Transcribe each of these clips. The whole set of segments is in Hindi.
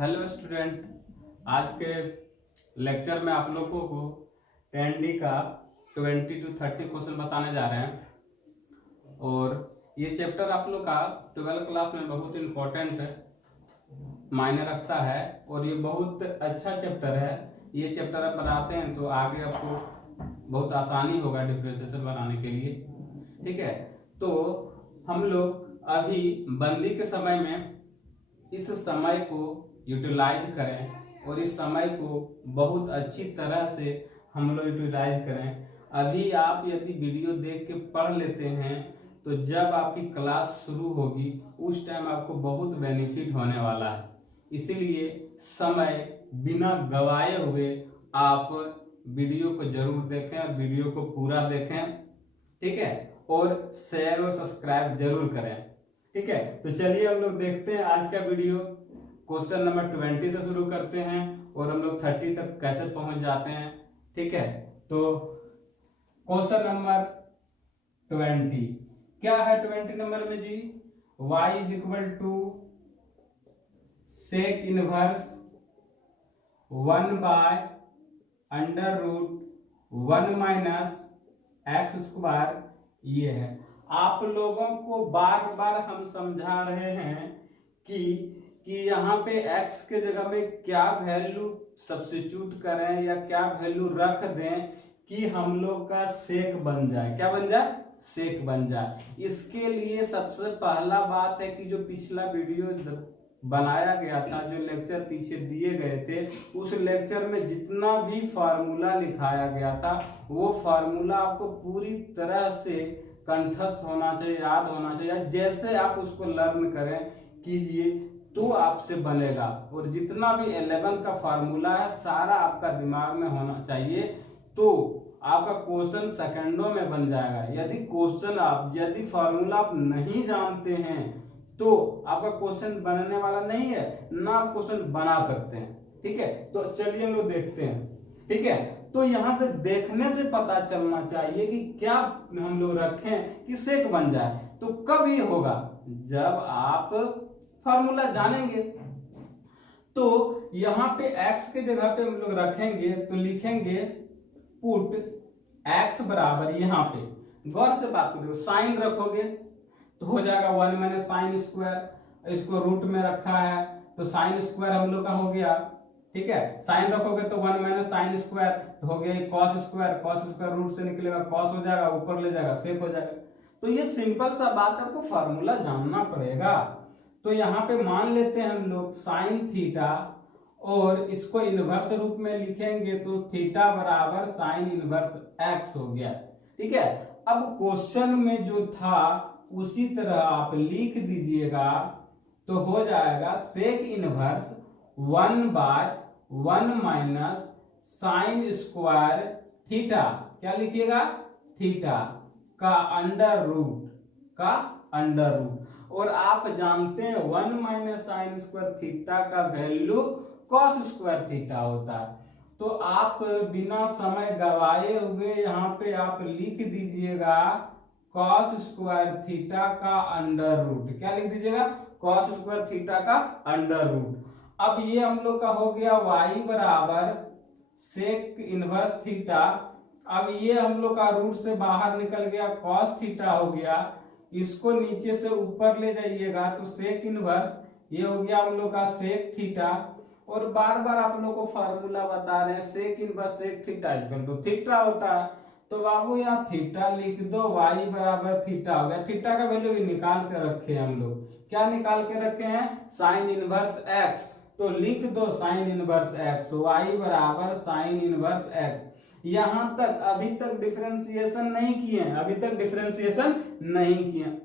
Hello student. आज के लेक्चर में आप लोगों को 10D का 20 to 30 क्वेश्चन बताने जा रहे हैं। और ये चैप्टर आप लोग का 12th क्लास में बहुत इम्पोर्टेंट मायने रखता है और ये बहुत अच्छा चैप्टर है। ये चैप्टर आप बनाते हैं तो आगे आपको बहुत आसानी होगा डिफरेंशिएशन बनाने के लिए। ठीक है, तो हम लोग अभी बंदी के समय में इस समय को यूटिलाइज करें और इस समय को बहुत अच्छी तरह से हम लोग यूटिलाइज करें। अभी आप यदि वीडियो देख के पढ़ लेते हैं तो जब आपकी क्लास शुरू होगी उस टाइम आपको बहुत बेनिफिट होने वाला है। इसीलिए समय बिना गवाए हुए आप वीडियो को जरूर देखें और वीडियो को पूरा देखें। ठीक है, और शेयर और सब्सक्राइब जरूर करें। ठीक है, तो चलिए हम लोग देखते हैं आज का वीडियो। क्वेश्चन नंबर 20 से शुरू करते हैं और हम लोग 30 तक कैसे पहुंच जाते हैं। ठीक है, तो क्वेश्चन नंबर 20 क्या है 20 नंबर में जी? y is equal to sec inverse 1 by under root 1 minus x square. ये है, आप लोगों को बार बार हम समझा रहे हैं कि यहाँ पे x के जगह में क्या वैल्यू सब्स्टिट्यूट करें या क्या वैल्यू रख दें कि हम लोग का सेक बन जाए। क्या बन जाए? सेक बन जाए। इसके लिए सबसे पहला बात है कि जो पिछला वीडियो बनाया गया था, जो लेक्चर पीछे दिए गए थे, उस लेक्चर में जितना भी फार्मूला लिखाया गया था वो फार्मूला आपको पूरी तरह से कंठस्थ होना चाहिए, याद होना चाहिए। जैसे आप उसको लर्न करें कीजिए तो आपसे बनेगा। और जितना भी 11th का फार्मूला है सारा आपका दिमाग में होना चाहिए, तो आपका क्वेश्चन सेकंडों में बन जाएगा। यदि फार्मूला आप नहीं जानते हैं तो आपका क्वेश्चन बनने वाला नहीं है, ना आप क्वेश्चन बना सकते हैं। ठीक है, तो चलिए हम लोग देखते हैं। ठीक है, तो यहां से देखने से पता चलना चाहिए कि क्या हम लोग रखें कि सेक बन जाए। तो कब ये होगा? जब आप फार्मूला जानेंगे। तो यहां पे x के जगह पे हम लोग रखेंगे तो लिखेंगे पुट x बराबर, यहां पे गौर से बात करो, साइन रखोगे तो हो जाएगा 1 माइनस साइन स्क्वायर। इसको रूट में रखा है तो साइन स्क्वायर हम लोग का हो गया। ठीक है, साइन रखोगे तो 1 माइनस साइन स्क्वायर तो हो गया cos square. Cos square root से निकलेगा, कॉस हो जाएगा, ऊपर ले जाएगा सेक हो जाएगा। तो ये सिंपल सा बात, आपको फार्मूला जानना पड़ेगा। तो यहाँ पे मान लेते हैं हम लोग साइन थीटा और इसको इनवर्स रूप में लिखेंगे तो थीटा बराबर साइन इनवर्स एक्स हो गया। ठीक है, अब क्वेश्चन में जो था उसी तरह आप लिख दीजिएगा तो हो जाएगा sec inverse 1 by 1 minus sine square theta. क्या लिखिएगा? थीटा का अंडर रूट। और आप जानते हैं 1 माइनस साइन स्क्वायर थीटा का वैल्यू कॉस स्क्वायर थीटा होता है। तो आप बिना समय गवाए हुए यहाँ पे आप लिख दीजिएगा कॉस स्क्वायर थीटा का अंडर रूट। क्या लिख दीजिएगा? कॉस स्क्वायर थीटा का अंडर रूट। अब ये हम लोग का हो गया y बराबर सेक इनवर्स थीटा। अब ये हम लोग का रूट से बाहर निकल गया, कॉस थीटा हो गया। इसको नीचे से ऊपर ले जाइएगा तो सेक इनवर्स, ये हो गया हम लोग का सेक थीटा। और बार बार आप लोग को फार्मूला बता रहे हैं, sec inverse sec theta equal to theta होता है। तो बाबू यहाँ थीटा लिख दो, y बराबर थीटा हो गया। थीटा का वैल्यू भी निकाल के रखे हैं हम लोग। क्या निकाल के रखे हैं? Sine inverse x. तो लिख दो साइन इनवर्स एक्स, y बराबर साइन इनवर्स एक्स। यहां तक अभी तक डिफरेंशिएशन नहीं किए हैं,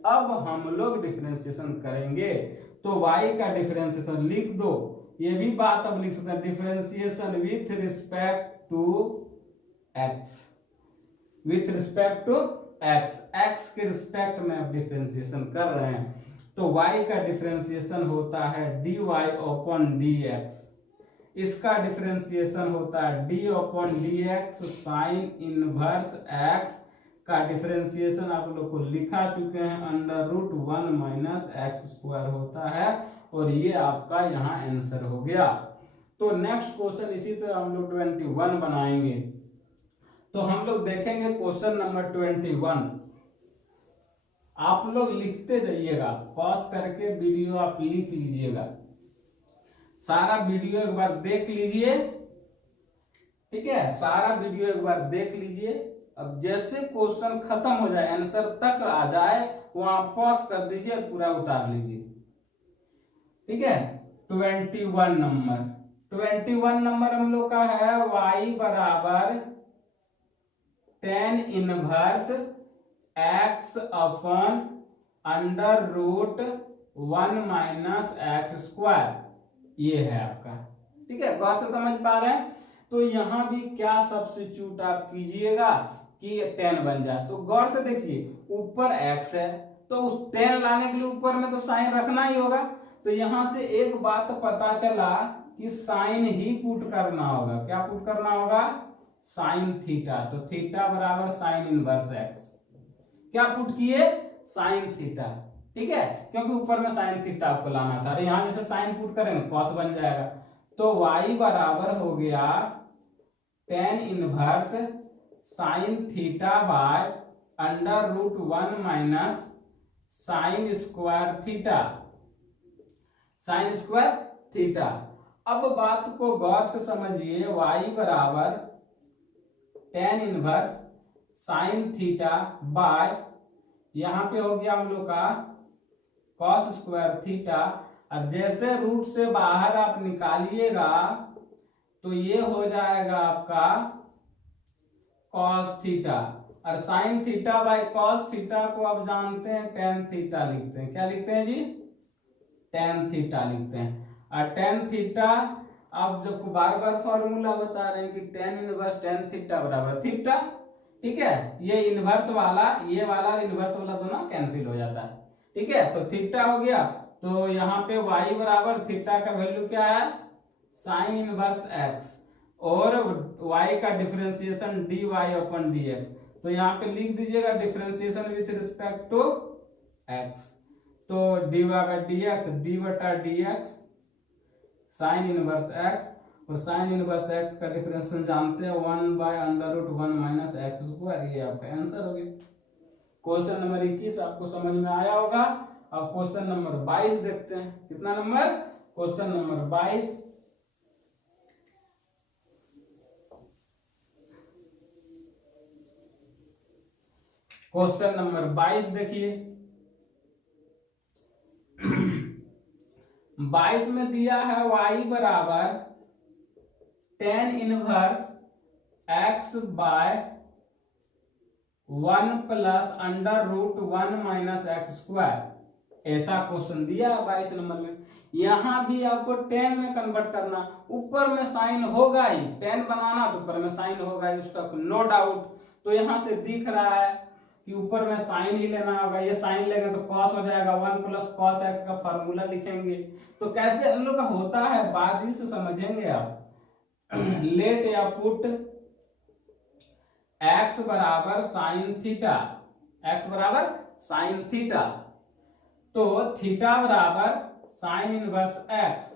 अब हम लोग डिफरेंशिएशन करेंगे। तो y का डिफरेंशिएशन लिख दो। ये भी बात अब लिख सकते हैं, differentiation with respect to x के रिस्पेक्ट में अब डिफरेंशिएशन कर रहे हैं। तो y का डिफरेंशिएशन होता है dy अपॉन dx। इसका डिफरेंशिएशन होता है d upon dx sine inverse x का डिफरेंशिएशन आप लोग को लिखा चुके हैं under root 1 minus x square होता है और ये आपका यहाँ आंसर हो गया। तो नेक्स्ट क्वेश्चन इसी तरह हम लोग 21 बनाएंगे। तो हम लोग देखेंगे क्वेश्चन नंबर 21। आप लोग लिखते जाइएगा, पॉज करके वीडियो आप लिख लीजिएगा, सारा वीडियो एक बार देख लीजिए, ठीक है, सारा वीडियो एक बार देख लीजिए। अब जैसे क्वेश्चन खत्म हो जाए, आंसर तक आ जाए, वहां पॉज कर दीजिए और पूरा उतार लीजिए, ठीक है। 21 नंबर हम लोग का है y बराबर tan inverse x upon under root 1 minus x square, ये है आपका, ठीक है। गौर से समझ पा रहे हैं। तो यहां भी क्या सब्स्टिट्यूट आप कीजिएगा कि tan बन जाए। तो गौर से देखिए, ऊपर x है तो उस tan लाने के लिए ऊपर में तो साइन रखना ही होगा। तो यहां से एक बात पता चला कि साइन ही पुट करना होगा। क्या पुट करना होगा? Sign theta. तो थीटा बराबर साइन इनवर्स एक्स। क्या पुट किए? साइन थीटा, ठीक है, क्योंकि ऊपर में साइन थीटा आपको लाना था। यहां जैसे साइन पुट करेंगे कॉस बन जाएगा। तो y बराबर हो गया tan inverse sine theta by under root 1 minus sine square theta, sine square theta. अब बात को गौर से समझिए, y बराबर tan inverse sine theta by, यहां पे हो गया हम लोग का cos स्क्वायर थीटा, और जैसे रूट से बाहर आप निकालिएगा तो ये हो जाएगा आपका cos थीटा, और sign theta bye cos theta को आप जानते हैं tan थीटा लिखते हैं। क्या लिखते हैं जी? tan थीटा लिखते हैं। और tan थीटा, आप जब बार बार फॉर्मूला बता रहे हैं कि tan इनवर्स tan थीटा बराबर थीटा, ठीक है। ये इनवर्स वाला, ये वाला इनवर्स वाला दोनों कैंसिल हो जाता है, ठीक है। तो थीटा हो गया। तो यहाँ पे y बराबर थीटा का वैल्यू क्या है? साइन इनवर्स x, और y का डिफरेंशिएशन dy अपन dx। तो यहाँ पे लिख दीजिएगा differentiation with respect to x। तो dy बाय dx, d बटा dx साइन इनवर्स x, और साइन इनवर्स x का डिफरेंशिएशन जानते हैं 1 by under root 1 minus x square. ये आपका आंसर हो गया। क्वेश्चन नंबर 21 आपको समझ में आया होगा। अब क्वेश्चन नंबर 22 देखते हैं। कितना नंबर? Question number 22। क्वेश्चन नंबर 22 देखिए। 22 में दिया है y बराबर tan inverse x by 1 plus under root 1 minus x square. ऐसा क्वेश्चन दिया है 22 नंबर में। यहां भी आपको tan में कन्वर्ट करना, ऊपर में साइन होगा ही, tan बनाना तो ऊपर में साइन होगा ही, उसका नो डाउट। तो यहां से दिख रहा है कि ऊपर में साइन ही लेना होगा। ये साइन लेंगे तो कॉस हो जाएगा, 1 प्लस कॉस एक्स का फॉर्मूला लिखेंगे। तो कैसे हम लोग का होता है बारी से समझेंगे आप। लेट या पुट x बराबर साइन थीटा, x बराबर साइन थीटा, तो थीटा बराबर sign inverse x,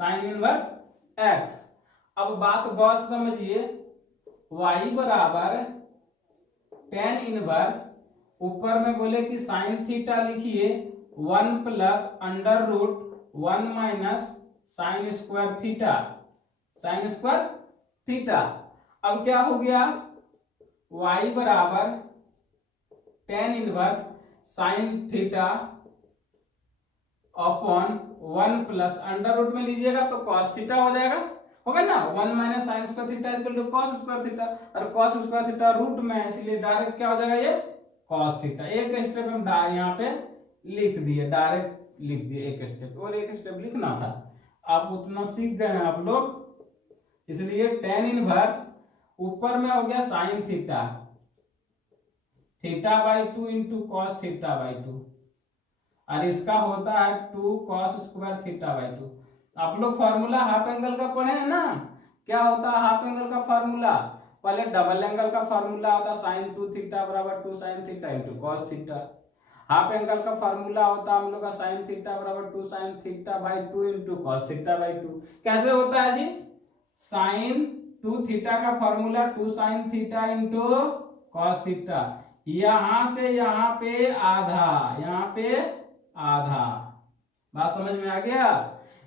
sign inverse x। अब बात गौर से समझिए, y बराबर tan इनवर्स, ऊपर में बोले कि साइन थीटा लिखिए 1 plus under root 1 minus sine square theta, sine square theta. अब क्या हो गया? y बराबर tan inverse sine theta upon 1 plus under root में लीजिएगा तो cos थीटा हो जाएगा, होगा ना। 1 minus sine square theta equal to cos square theta, और cos स्क्वायर थीटा रूट में है, इसलिए डायरेक्ट क्या हो जाएगा? ये cos थीटा। एक स्टेप हम यहाँ पे लिख दिए, डायरेक्ट लिख दिए एक स्टेप, और एक स्टेप लिखना था। आप उतना सीख गए हैं आप लोग, इसलिए tan इनवर्स ऊपर में हो गया sine theta, theta by 2 into cos theta by 2, और इसका होता है 2 कॉस स्क्वायर थीटा बाई 2। आप लोग फॉर्मूला हाफ एंगल का पढ़े हैं ना? क्या होता है हाफ एंगल का फॉर्मूला? पहले डबल एंगल का फॉर्मूला होता साइन 2 थीटा बराबर 2 sine theta into cos theta. Half angle का फार्मूला होता है हम लोग का साइन थीटा बराबर 2 sine theta by 2 into cos theta by 2। कैसे होता है जी? साइन 2 थीटा का formula 2 sine theta into cos theta, यहां से यहां पे आधा, यहां पे आधा। बात समझ में आ गया?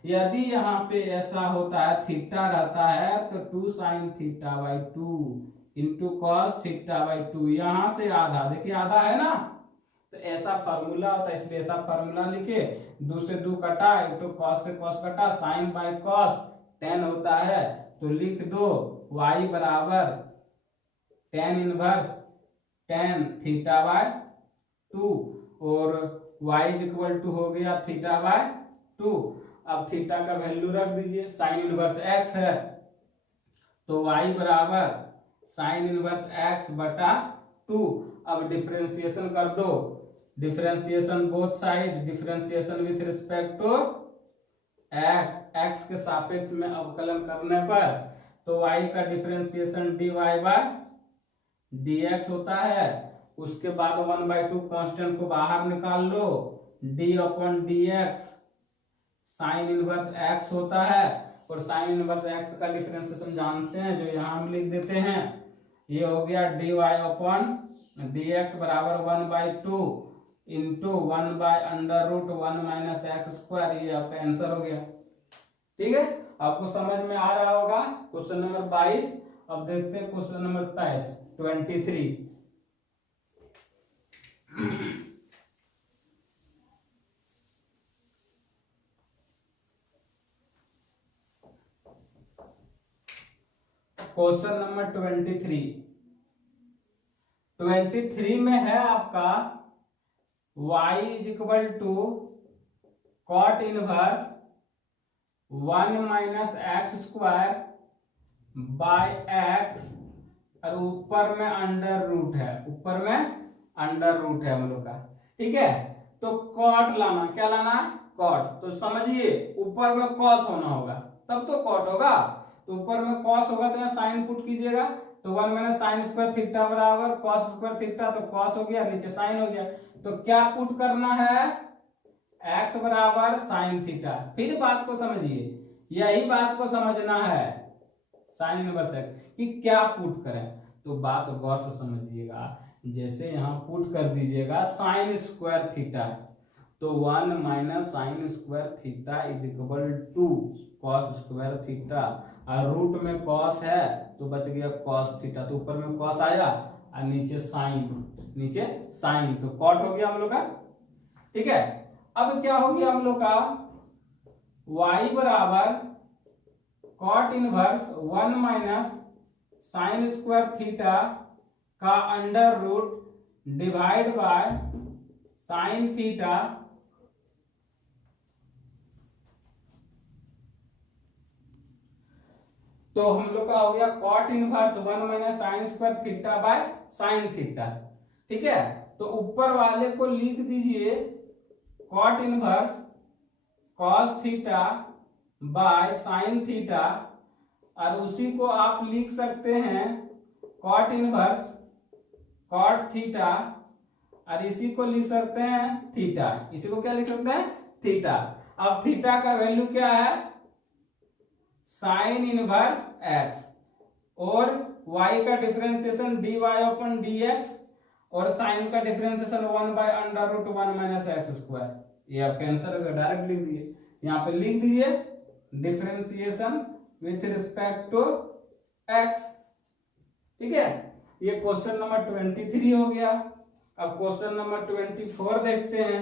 यदि यहाँ पे ऐसा होता है थीटा रहता है तो 2 sine theta by 2 into cos theta by 2, यहां से आधा, देखिए आधा है ना, तो ऐसा फार्मूला होता है, इसलिए ऐसा फार्मूला लिखे। 2 से 2 कटा इंटू कॉस से कॉस कटा, साइन बाई कॉस tan होता है, तो लिख दो y बराबर tan inverse tan theta by 2 और y इज इक्वल टू हो गया थीटा बाय 2। अब थीटा का वैल्यू रख दीजिए, साइन इनवर्स x है तो y बराबर साइन इनवर्स x बटा 2। अब डिफरेंशिएशन कर दो, differentiation both side, differentiation with respect to x के सापेक्ष में अवकलन करने पर तो y का डिफरेंशिएशन dy बाय dx होता है। उसके बाद 1/2 कांस्टेंट को बाहर निकाल लो, d upon dx sine inverse x होता है, और साइन इनवर्स x का डिफरेंशिएशन जानते हैं जो यहाँ हम लिख देते हैं, ये हो गया dy अपॉन dx बराबर 1/2 इंटू 1/√1 माइनस एक्स स्क्वायर, ये आपका आंसर हो गया। ठीक है, आपको समझ में आ रहा होगा। Question number 22। अब देखते हैं क्वेश्चन नंबर 23। क्वेश्चन नंबर 23 में है आपका y is equal to cot inverse 1 minus x square by x, और ऊपर में अंडर रूट है, ऊपर में अंडर रूट है हम लोग का। ठीक है, तो कॉट लाना, क्या लाना? कॉट। तो समझिए ऊपर में कॉस होना होगा तब तो कॉट होगा, तो ऊपर में कॉस होगा तो यहाँ साइन पुट कीजिएगा, तो 1 माइनस साइन स्क्वायर थीटा बराबर कॉस स्क्वायर थीटा, तो कॉस हो गया, नीचे साइन हो गया। तो क्या पुट करना है? x बराबर साइन थीटा। फिर बात को समझिए, यही बात को समझना है साइन इनवर्स x कि क्या पुट करें, तो बात गौर से समझिएगा। जैसे यहाँ पुट कर दीजिएगा साइन स्क्वायर थीटा, तो 1 minus sine square theta is equal to cos square theta, और रूट में कॉस है तो बच गया कॉस थीटा, तो ऊपर में कॉस आया और नीचे साइन, तो कॉट हो गया हम लोग का। ठीक है, अब क्या हो गया हम लोग का? y बराबर cot inverse 1 minus sine square theta का under root divide by sine theta, तो हम लोग का हो गया cot inverse 1 minus sine square theta by sine theta. ठीक है, तो ऊपर वाले को लिख दीजिए cot inverse cos theta by sine theta, और उसी को आप लिख सकते हैं कॉट इनवर्स कॉट थीटा, और इसी को लिख सकते हैं थीटा, इसी को क्या लिख सकते हैं? थीटा। अब थीटा का वैल्यू क्या है? साइन इनवर्स x, और y का डिफरेंशिएशन dy अपॉन dx, और साइन का डिफरेंशिएशन 1/√1 माइनस एक्स स्क्वायर। ये आपका आंसर है, डायरेक्ट लिख दिए, यहाँ पे लिख दीजिए differentiation with respect to x। ठीक है, ये क्वेश्चन नंबर 23 हो गया। अब क्वेश्चन नंबर 24 देखते हैं।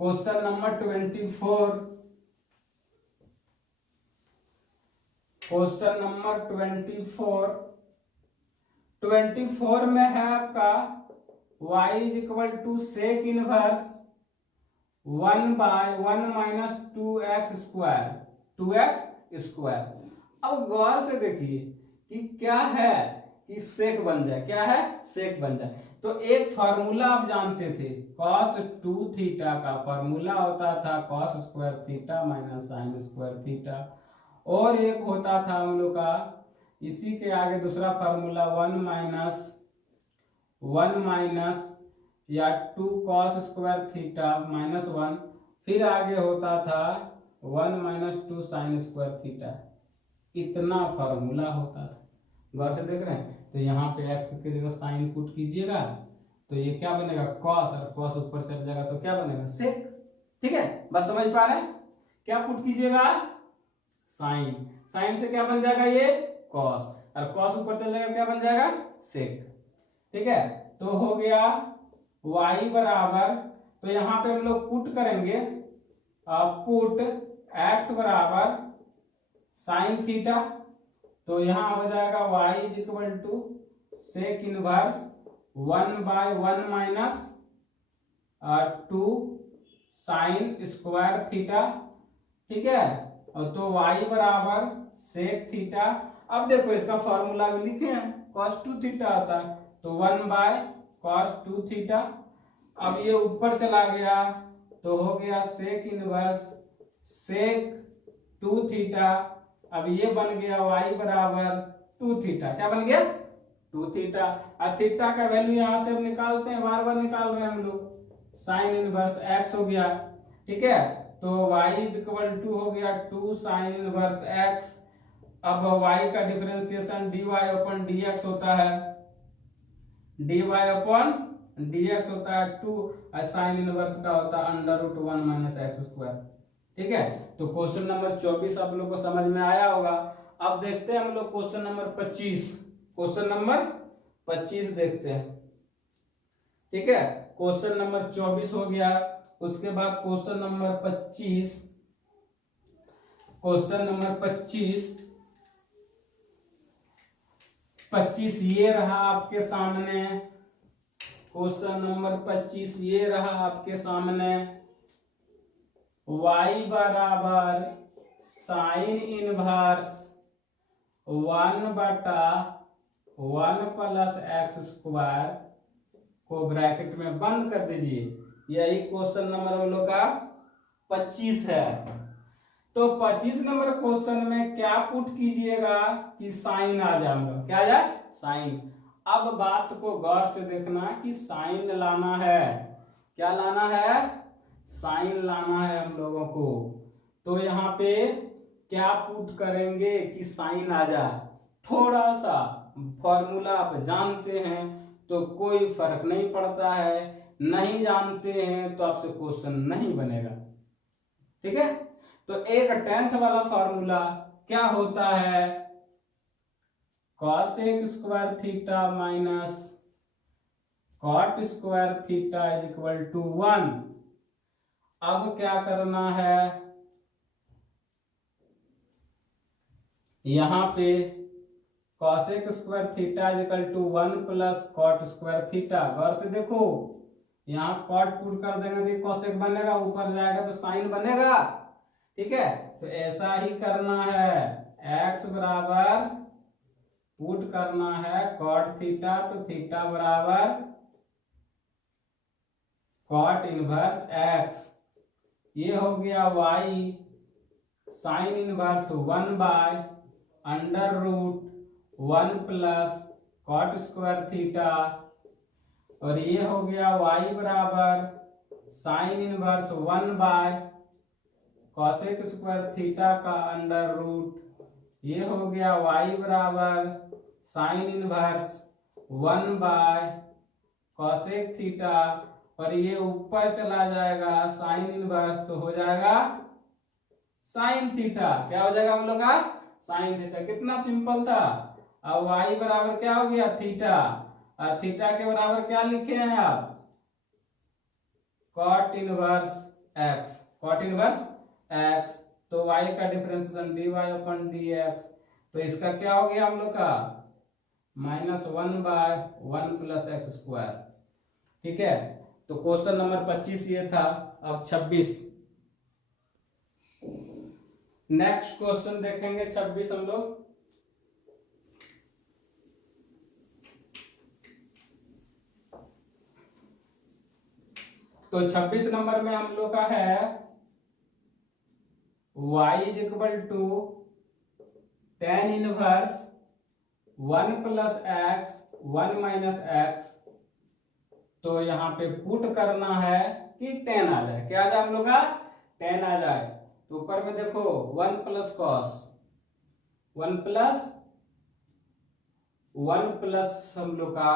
क्वेश्चन नंबर 24, क्वेश्चन नंबर 24 में है आपका y is equal to sec inverse 1/1 minus 2x square. अब गौर से देखिए कि क्या है कि सेक बन जाए, क्या है? सेक बन जाए। तो एक फार्मूला आप जानते थे, cos 2 थीटा का फार्मूला होता था cos square theta minus sine square theta, और एक होता था हम लोग का इसी के आगे दूसरा फार्मूला 1 माइनस या 2 cos स्क्वायर थीटा माइनस 1, फिर आगे होता था 1 माइनस 2 साइन स्क्वायर थीटा। इतना फॉर्मूला होता था, गौर से देख रहे हैं। तो यहाँ पे x की जगह साइन पुट कीजिएगा तो ये क्या बनेगा cos, और cos ऊपर चल जाएगा तो क्या बनेगा sec। ठीक है, बस समझ पा रहे हैं। क्या पुट कीजिएगा साइन, साइन से क्या बन जाएगा ये cos, और cos ऊपर चल जाएगा क्या बन जाएगा sec। ठीक है, तो हो गया y बराबर, तो यहाँ पे हम लोग पुट करेंगे, पुट x बराबर साइन थीटा, तो यहाँ हो जाएगा y is equal to sec inverse 1/1 minus 2 sine square theta. ठीक है, और तो y बराबर सेक थीटा। अब देखो इसका फॉर्मूला भी लिखे हैं, cos 2 थीटा आता है, तो 1/cos 2 थीटा। अब ये ऊपर चला गया तो हो गया सेक इनवर्स सेक 2 थीटा। अब ये बन गया y बराबर 2 थीटा। क्या बन गया 2 थीटा। और थीटा का वैल्यू यहां से हम निकालते हैं, बार बार निकाल रहे हैं हम लोग, साइन इनवर्स x हो गया। ठीक है, तो y इज इक्वल टू हो गया 2 साइन इनवर्स x। अब y का डिफरेंशिएशन dy अपन dx होता है, dy अपन dx होता है 2, और साइन इनवर्स का होता है √1 माइनस एक्स स्क्वायर। ठीक है, तो क्वेश्चन नंबर 24 आप लोग को समझ में आया होगा। अब देखते हैं हम लोग क्वेश्चन नंबर 25, क्वेश्चन नंबर 25 देखते हैं। ठीक है, क्वेश्चन नंबर 24 हो गया, उसके बाद क्वेश्चन नंबर 25, क्वेश्चन नंबर 25 ये रहा आपके सामने, क्वेश्चन नंबर 25 ये रहा आपके सामने, y बराबर sine inverse 1/1 plus x square को ब्रैकेट में बंद कर दीजिए। यही क्वेश्चन नंबर हम लोग का 25 है। तो 25 नंबर क्वेश्चन में क्या पुट कीजिएगा कि साइन आ जाएगा, क्या आ जाए साइन। अब बात को गौर से देखना कि साइन लाना है, क्या लाना है साइन लाना है हम लोगों को। तो यहाँ पे क्या पुट करेंगे कि साइन आ जाए। थोड़ा सा फॉर्मूला आप जानते हैं तो कोई फर्क नहीं पड़ता है, नहीं जानते हैं तो आपसे क्वेश्चन नहीं बनेगा। ठीक है, तो एक 10th वाला फॉर्मूला क्या होता है, cosec square theta minus cot square theta is equal to 1। अब क्या करना है, यहां पे cosec square theta is equal to 1 plus cot square theta. गौर से देखो, यहाँ cot पुट कर देंगे तो cosec बनेगा, ऊपर जाएगा तो साइन बनेगा। ठीक है, तो ऐसा ही करना है, x बराबर पुट करना है cot थीटा, तो थीटा बराबर cot इनवर्स x। ये हो गया y sine inverse 1/√1 plus cot square theta, और ये हो गया y बराबर sine inverse 1/cosec square theta का √, ये हो गया y बराबर साइन इनवर्स 1/cosec थीटा, और ये ऊपर चला जाएगा साइन इनवर्स, तो हो जाएगा साइन थीटा। क्या हो जाएगा हम लोग का साइन थीटा। कितना सिंपल था। अब y बराबर क्या हो गया थीटा, और थीटा के बराबर क्या लिखे हैं आप cot inverse x, cot inverse x। तो y का डिफरेंशिएशन dy अपन dx, तो इसका क्या हो गया हम लोग का -1/1 प्लस एक्स स्क्वायर। ठीक है, तो क्वेश्चन नंबर 25 ये था। अब 26 नेक्स्ट क्वेश्चन देखेंगे, 26 हम लोग। तो 26 नंबर में हम लोग का है y is equal to tan inverse 1 plus x 1 minus x तो यहाँ पे पुट करना है कि 10 आ जाए। क्या आ जाए हम लोग का? 10 आ जाए। तो ऊपर में देखो 1 प्लस कॉस, 1 प्लस हम लोग का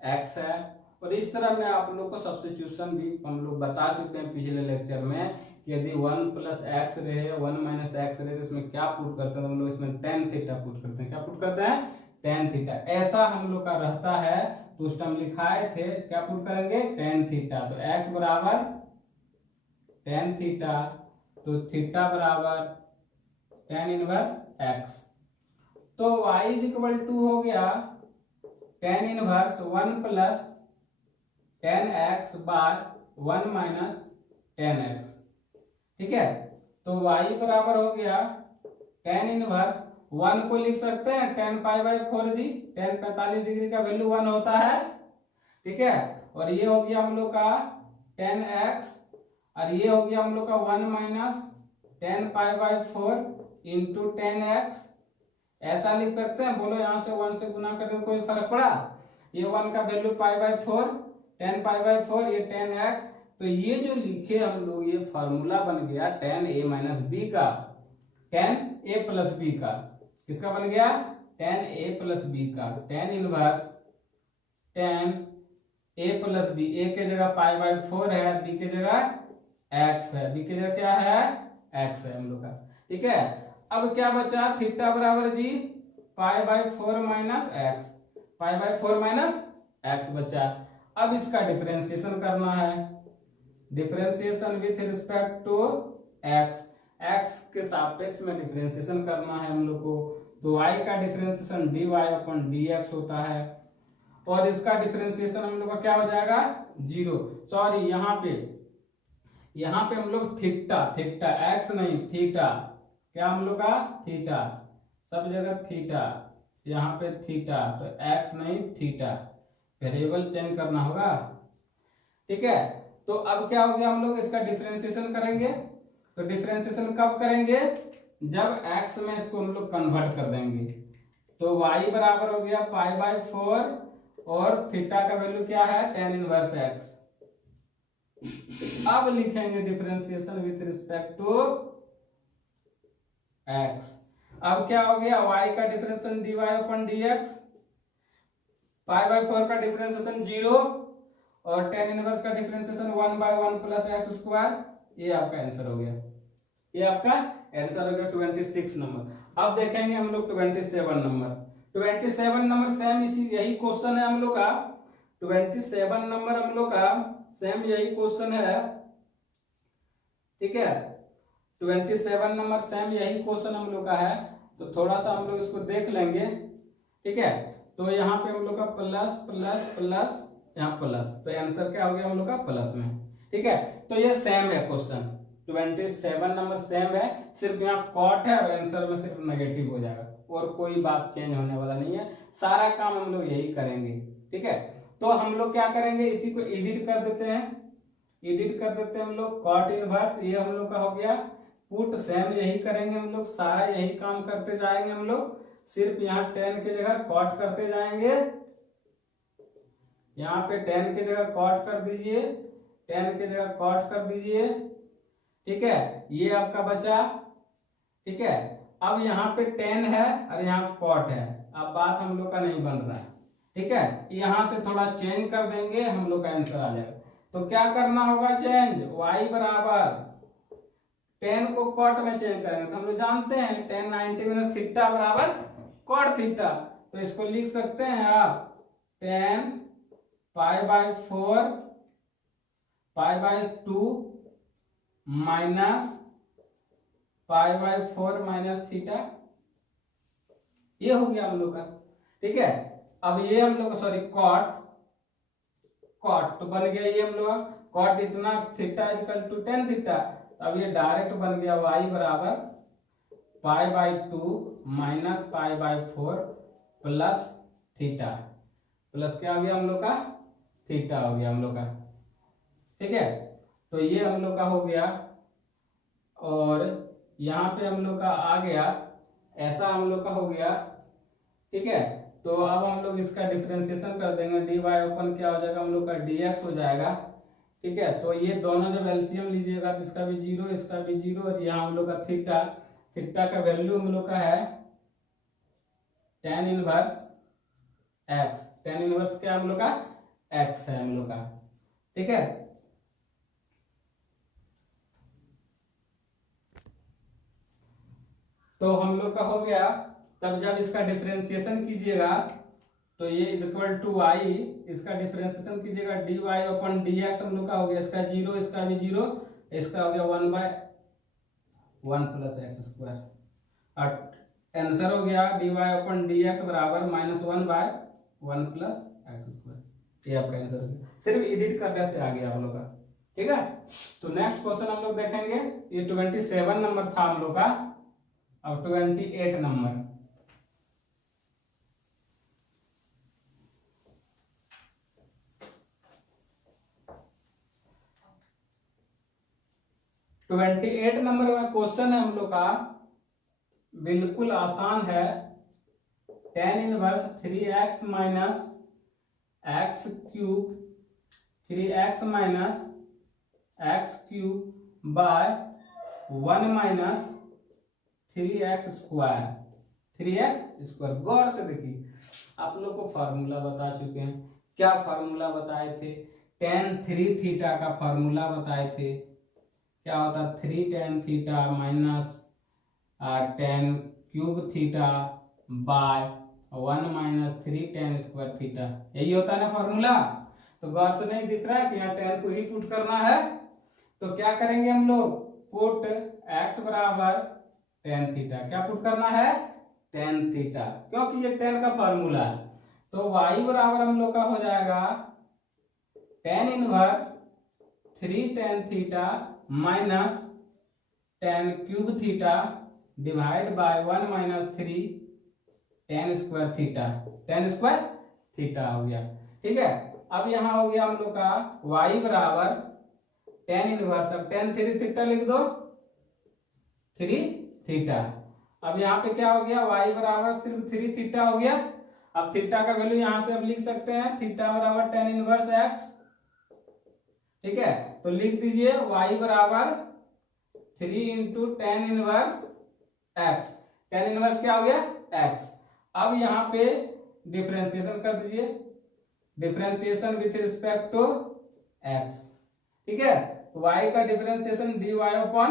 एक्स है। और इस तरह में आप लोग को सब्स्टिट्यूशन भी हम लोग बता चुके हैं पिछले लेक्चर में कि यदि 1 प्लस एक्स रहे 1 माइनस एक्स रहे तो इसमें क्या पुट करते हैं हम लोग? इसमें टेन थीटा पुट करते हैं। क्या पुट करते हैं? Tan theta. ऐसा हम लोग का रहता है तो उस टाइम लिखाए थे क्या पुट करेंगे? Tan theta. तो एक्स बराबर टेन थीटा, तो थीटा बराबर टेन इनवर्स एक्स। तो y इज इक्वल टू हो गया tan inverse 1 plus tan x by 1 minus tan x. ठीक है, तो y बराबर हो गया टेन इनवर्स 1 को लिख सकते हैं टेन पाई बाई 4 जी, टेन 45 डिग्री का वैल्यू 1 होता है। ठीक है, और ये हो गया हम लोग का टेन एक्स, और ये हो गया हम लोग का 1 minus ten pi by 4 into ten x. ऐसा लिख सकते हैं। बोलो यहाँ से 1 से गुना करके कोई फर्क पड़ा? ये 1 का value pi by 4, ten pi by 4, ये टेन एक्स। तो ये जो लिखे हम लोग ये फॉर्मूला बन गया टेन ए माइनस बी का, टेन ए प्लस बी का। किसका बन गया? टेन ए प्लस बी का। टेन इनवर्स टेन ए प्लस बी, ए के जगह पाई बाई 4 है, बी के जगह एक्स है, बी के जगह क्या है? एक्स है हम लोग का। ठीक है, अब क्या बचा? थीटा बराबर जी pi by 4 minus x, pi by 4 minus x बचा। अब इसका डिफरेंशिएशन करना है, differentiation with respect to x, x के सापेक्ष में डिफरेंशिएशन करना है हम लोग को। तो y का डिफरेंशिएशन dy अपॉन dx होता है, और इसका डिफरेंशिएशन हम लोग का क्या हो जाएगा? 0। सॉरी, यहाँ पे हम लोग थीटा, थीटा एक्स नहीं थीटा, क्या हम लोग का? थीटा, सब जगह थीटा, यहाँ पे थीटा, तो एक्स नहीं थीटा, वेरिएबल चेंज करना होगा। ठीक है, तो अब क्या हो गया? हम लोग इसका डिफरेंशिएशन करेंगे। तो डिफरेंशिएशन कब करेंगे? जब x में इसको हम लोग कन्वर्ट कर देंगे। तो y बराबर हो गया पाई बाई 4 और थीटा का वैल्यू क्या है? Tan inverse x। अब लिखेंगे differentiation with respect to x। अब क्या हो गया? y का differentiation dy upon dx, pi by 4 का डिफरेंशिएशन 0 और टेन इनवर्स का differentiation 1 by 1 plus x square. ये आपका आंसर हो गया, ये आपका आंसर हो गया 26 नंबर। अब देखेंगे हम लोग 27 नंबर। 27 नंबर सेम इसी यही क्वेश्चन है हम लोग का। 27 नंबर हम लोग का सेम यही क्वेश्चन है। ठीक है, 27 नंबर सेम यही क्वेश्चन हम लोग का है। तो थोड़ा सा हम लोग इसको देख लेंगे। ठीक है, तो यहाँ पे हम लोग का प्लस प्लस प्लस, यहाँ प्लस, तो आंसर क्या हो गया हम लोग का? प्लस में। ठीक है, तो ये सेम है क्वेश्चन, 27 नंबर सेम है, सिर्फ यहाँ कॉट है और आंसर में सिर्फ नेगेटिव हो जाएगा, और कोई बात चेंज होने वाला नहीं है। सारा काम हम लोग यही करेंगे। ठीक है, तो हम लोग क्या करेंगे? इसी को एडिट कर देते हैं, एडिट कर देते हैं हम लोग। कॉट इनवर्स ये हम लोग का हो गया, पुट सेम यही करेंगे हम लोग, सारा यही काम करते जाएंगे हम लोग। सिर्फ यहाँ 10 की जगह कॉट करते जाएंगे, यहाँ पे 10 की जगह कॉट कर दीजिए, 10 की जगह कॉट कर दीजिए। ठीक है, ये आपका बचा। ठीक है, अब यहाँ पे 10 है और यहाँ कॉट है, अब बात हम लोग का नहीं बन रहा है। ठीक है, यहाँ से थोड़ा चेंज कर देंगे, हम लोग का आंसर आ जाएगा। तो क्या करना होगा? चेंज y बराबर 10 को कॉट में चेंज करेंगे। तो हम लोग जानते हैं 10 90 माइनस थीटा बराबर कॉट थीटा। तो इसको लिख सकते हैं आप 10 पाई by 4 pi by 2 minus pi by 4 minus theta. ये हो गया हम लोग का। ठीक है, अब ये हम लोग सॉरी कॉट, कॉट तो बन गया ये हम लोग कॉट इतना theta equal to tan theta. अब ये डायरेक्ट बन गया y बराबर pi by 2 minus pi by 4 plus theta, plus क्या हो गया हम लोग का? थीटा हो गया हम लोग का। ठीक है, तो ये हम लोग का हो गया, और यहाँ पे हम लोग का आ गया, ऐसा हम लोग का हो गया। ठीक है, तो अब हम लोग इसका डिफरेंशिएशन कर देंगे, dy ओपन क्या हो जाएगा हम लोग का dx हो जाएगा। ठीक है, तो ये दोनों जब एलसीएम लीजिएगा तो इसका भी जीरो, इसका भी जीरो, और यहाँ हम लोग का थीटा, थीटा का वैल्यू हम लोग का है tan inverse x, tan inverse क्या हम लोग का x है हम लोग का। ठीक है, तो हम लोग का हो गया। तब जब इसका डिफरेंशिएशन कीजिएगा तो ये इज इक्वल टू y, इसका डिफरेंशिएशन कीजिएगा dy अपन dx हम लोग का हो गया, इसका जीरो, इसका भी जीरो, इसका हो गया 1/1 प्लस एक्स स्क्वायर, और आंसर हो गया dy अपन dx बराबर -1/1 प्लस एक्स स्क्वायर। ये आपका आंसर हो गया, सिर्फ एडिट करने से आ गया हम लोग का। ठीक है, तो नेक्स्ट क्वेश्चन हम लोग देखेंगे, ये 27 नंबर था हम लोग का। अब 28 नंबर, का क्वेश्चन है हम लोग का, बिल्कुल आसान है। tan inverse 3x minus x cube, 3x minus x cube by 1 minus 3x square, 3x square. गौर से देखिए, आप लोग को फार्मूला बता चुके हैं। क्या फार्मूला बताए थे? tan 3 थीटा का फार्मूला बताए थे। क्या होता है? 3 tan theta minus tan cube theta by 1 minus 3 tan square theta, यही होता है ना फार्मूला। तो गौर से नहीं दिख रहा है कि यहाँ tan को ही पुट करना है, तो क्या करेंगे हम लोग? पुट x बराबर tan थीटा, क्या पुट करना है? tan थीटा, क्योंकि ये tan का फार्मूला है। तो y बराबर हम लोग का हो जाएगा tan inverse 3 tan theta minus tan cube theta divide by 1 minus 3 tan square theta, tan square theta हो गया। ठीक है, अब यहाँ हो गया हम लोग का y बराबर tan इनवर्स, अब tan 3 थीटा लिख दो, 3 थीटा। अब यहाँ पे क्या हो गया? y बराबर सिर्फ 3 थीटा हो गया। अब थीटा का वैल्यू यहाँ से अब लिख सकते हैं, थीटा बराबर tan इनवर्स x। ठीक है, तो लिख दीजिए y बराबर 3 into tan inverse x, tan inverse क्या हो गया? x। अब यहाँ पे डिफरेंशिएशन कर दीजिए, differentiation with respect to x। ठीक है, तो y का डिफरेंशिएशन dy अपॉन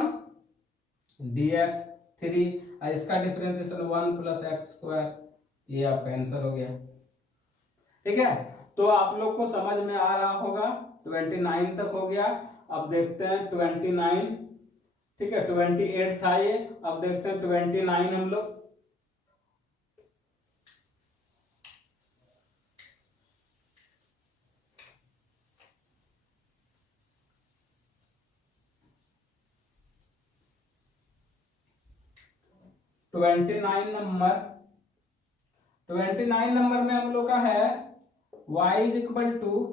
dx 3, और इसका डिफरेंशिएशन 1 प्लस एक्स स्क्वायर, ये आपका आंसर हो गया। ठीक है, तो आप लोग को समझ में आ रहा होगा। 29 तक हो गया। अब देखते हैं 29। ठीक है, 28 था ये, अब देखते हैं 29 हम लोग। ट्वेंटी नाइन नंबर में हम लोग का है y is equal to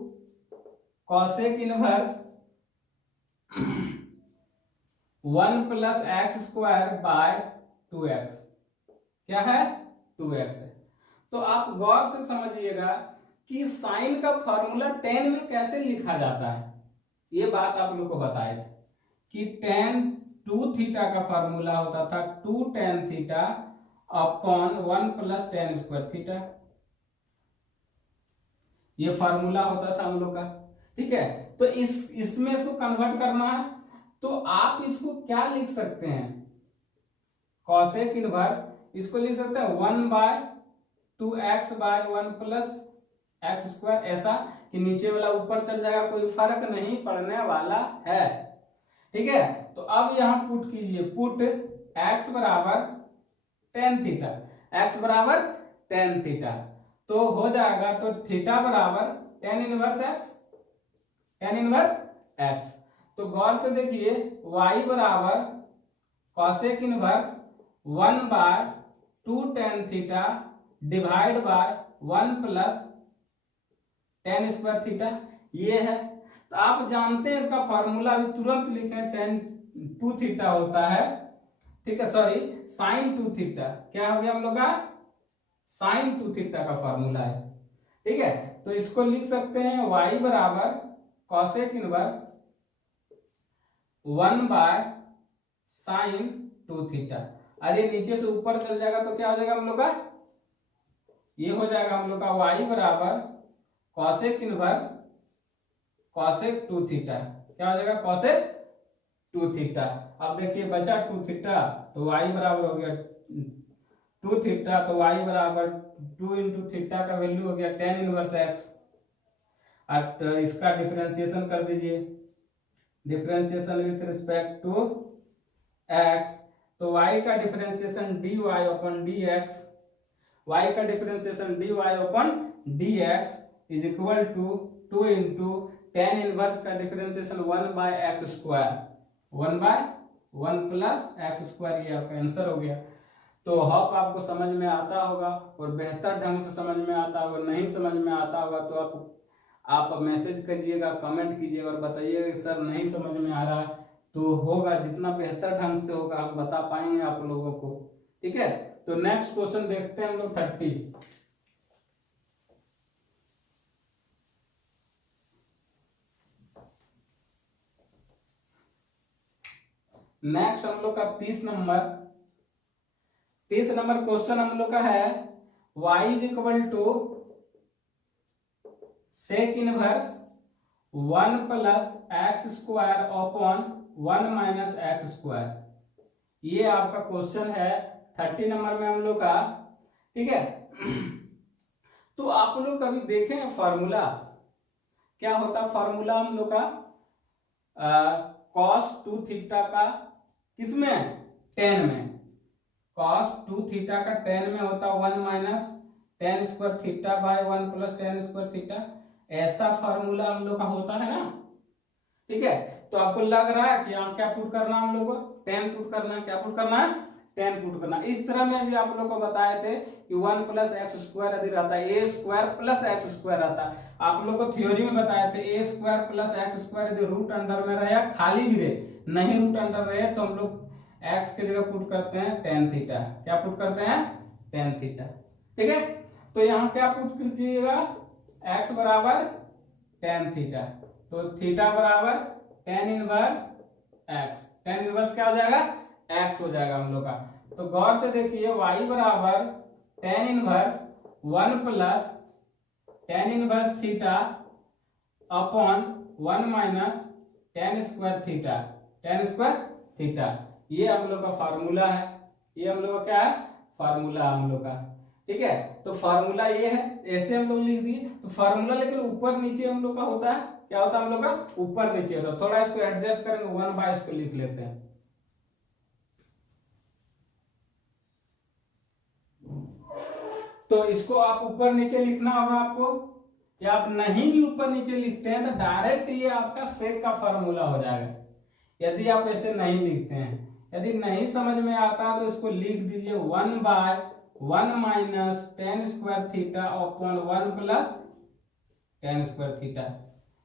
cosec inverse 1 plus x square by 2x। क्या है? 2x है। तो आप गौर से समझिएगा कि साइन का फॉर्मूला tan में कैसे लिखा जाता है। ये बात आप लोग को बताए थे कि tan 2 थीटा का फॉर्मूला होता था 2 tan theta upon 1 plus tan square theta, ये फार्मूला होता था हम लोग का। ठीक है, तो इसमें इसको कन्वर्ट करना है, तो आप इसको क्या लिख सकते हैं? कॉसेक इनवर्स, इसको लिख सकते हैं 1/2x bye 1 plus x square, ऐसा कि नीचे वाला ऊपर चल जाएगा, कोई फर्क नहीं पड़ने वाला है। ठीक है, तो अब यहां पुट कीजिए, पुट x बराबर tan थीटा, x बराबर tan थीटा, तो हो जाएगा तो थीटा बराबर tan inverse x, tan inverse x। तो गौर से देखिए y बराबर cosec inverse 1/2 tan theta divide by 1 plus tan square theta, ये है। तो आप जानते हैं इसका फॉर्मूला अभी तुरंत लिखें, tan 2 थीटा होता है। ठीक है, सॉरी sin 2 थीटा, क्या हो गया हम लोग का? साइन 2 थीटा का फॉर्मूला है। ठीक है, तो इसको लिख सकते हैं y बराबर cosec inverse 1 by sine 2 theta. अरे नीचे से ऊपर चल जाएगा तो क्या हो जाएगा हम लोग का, ये हो जाएगा हम लोग का y बराबर कॉसेक इनवर्स कॉसेक 2 थीटा। क्या हो जाएगा, कॉसेक 2 थीटा। अब देखिए बचा 2 थीटा, तो y बराबर हो गया 2 थीटा, तो y बराबर 2 इंटू थीटा का वैल्यू हो गया tan इनवर्स x। अब इसका डिफरेंशिएशन कर दीजिए, differentiation with respect to x, तो y का differentiation dy upon dx, y का differentiation dy upon dx is equal to 2 into tan inverse का differentiation 1 by x square, 1 by 1 plus x square, ये आपका आंसर हो गया। तो होप आपको समझ में आता होगा और बेहतर ढंग से समझ में आता होगा। नहीं समझ में आता होगा तो आप मैसेज करिएगा, कमेंट कीजिएगा और बताइएगा कि सर नहीं समझ में आ रहा है, तो होगा जितना बेहतर ढंग से होगा हम बता पाएंगे आप लोगों को। ठीक है, तो नेक्स्ट क्वेश्चन देखते हैं हम लोग 30। नेक्स्ट हम लोग का 30 नंबर क्वेश्चन हम लोग का है y is equal to sec inverse 1 plus x square upon 1 minus x square. ये आपका क्वेश्चन है 30 नंबर में हम लोग का। ठीक है, तो आप लोग कभी देखें फॉर्मूला क्या होता है, फॉर्मूला हम लोग का cos 2 थीटा का किसमें, tan में, cos 2 थीटा का tan में होता 1 minus tan square theta bye 1 plus tan square theta. ऐसा फॉर्मूला हम लोग का होता है ना। ठीक है, तो आपको लग रहा है कि यहाँ क्या पुट करना हम लोग को, tan पुट करना है, क्या पुट करना है, tan पुट करना। इस तरह में भी आप लोग को बताए थे कि 1 प्लस एक्स स्क्वायर यदि रहता है, ए स्क्वायर प्लस एक्स स्क्वायर रहता है। आप लोग को थ्योरी में बताए थे ए स्क्वायर प्लस एक्स स्क्वायर यदि रूट अंडर में रहे, खाली भी रहे, नहीं रूट अंडर रहे, तो हम लोग x की जगह पुट करते हैं tan थीटा। क्या पुट करते हैं, tan थीटा। ठीक है, तो यहाँ क्या पुट कीजिएगा, x बराबर tan थीटा, तो थीटा बराबर tan inverse x। tan inverse क्या हो जाएगा, x हो जाएगा हम लोग का। तो गौर से देखिए y बराबर tan inverse 1 plus tan inverse theta upon 1 minus tan square theta, tan square theta. ये हम लोग का फार्मूला है, ये हम लोग का क्या है, फार्मूला हम लोग का। ठीक है, तो फार्मूला ये है, ऐसे हम लोग लिख दिए। तो फार्मूला लेकिन ऊपर नीचे हम लोग का होता है, क्या होता है हम लोग का, ऊपर नीचे होता है। थोड़ा इसको एडजस्ट करेंगे, 1 बाय इसको लिख लेते हैं। तो इसको आप ऊपर नीचे लिखना होगा आपको, या आप नहीं भी ऊपर नीचे लिखते हैं तो डायरेक्ट ये आपका सेक का फार्मूला हो जाएगा, यदि आप ऐसे नहीं लिखते हैं। यदि नहीं समझ में आता तो इसको लिख दीजिए 1 by 1 minus tan square theta upon 1 plus tan square theta.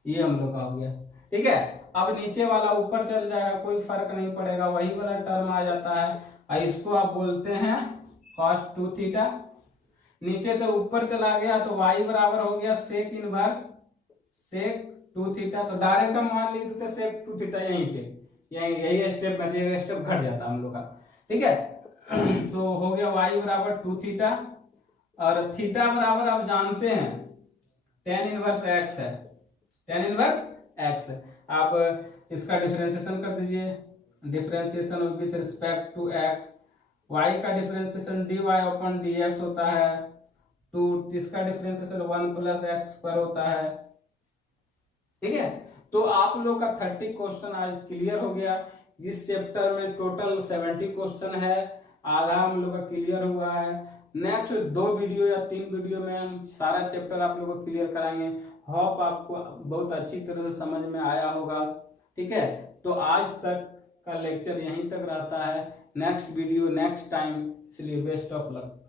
ये हम लोग का हो गया। ठीक है, अब नीचे वाला ऊपर चल जाएगा, कोई फर्क नहीं पड़ेगा, वही वाला टर्म आ जाता है, और इसको आप बोलते हैं cos 2 थीटा। नीचे से ऊपर चला गया तो y बराबर हो गया सेक इनवर्स सेक 2 थीटा। तो डायरेक्ट हम मान लिख देते सेक 2 थीटा, यहीं पे यही स्टेप में एक स्टेप घट जाता हम लोग का। ठीक है, तो हो गया y बराबर 2 थीटा, और थीटा बराबर आप जानते हैं tan इनवर्स x है, tan इनवर्स x। आप इसका डिफरेंशिएशन कर दीजिए, differentiation with respect to x, y का डिफरेंशिएशन dy अपॉन dx होता है, टू इसका डिफरेंशिएशन 1 प्लस एक्स स्क्वायर होता है। ठीक है, तो आप लोग का 30 क्वेश्चन आज क्लियर हो गया। इस चैप्टर में टोटल 70 क्वेश्चन है, आधा हम लोग का क्लियर हुआ है। नेक्स्ट 2 वीडियो या 3 वीडियो में हम सारा चैप्टर आप लोगों को क्लियर कराएंगे। होप आपको बहुत अच्छी तरह से समझ में आया होगा। ठीक है, तो आज तक का लेक्चर यहीं तक रहता है। नेक्स्ट वीडियो नेक्स्ट टाइम, इसलिए बेस्ट ऑफ लक।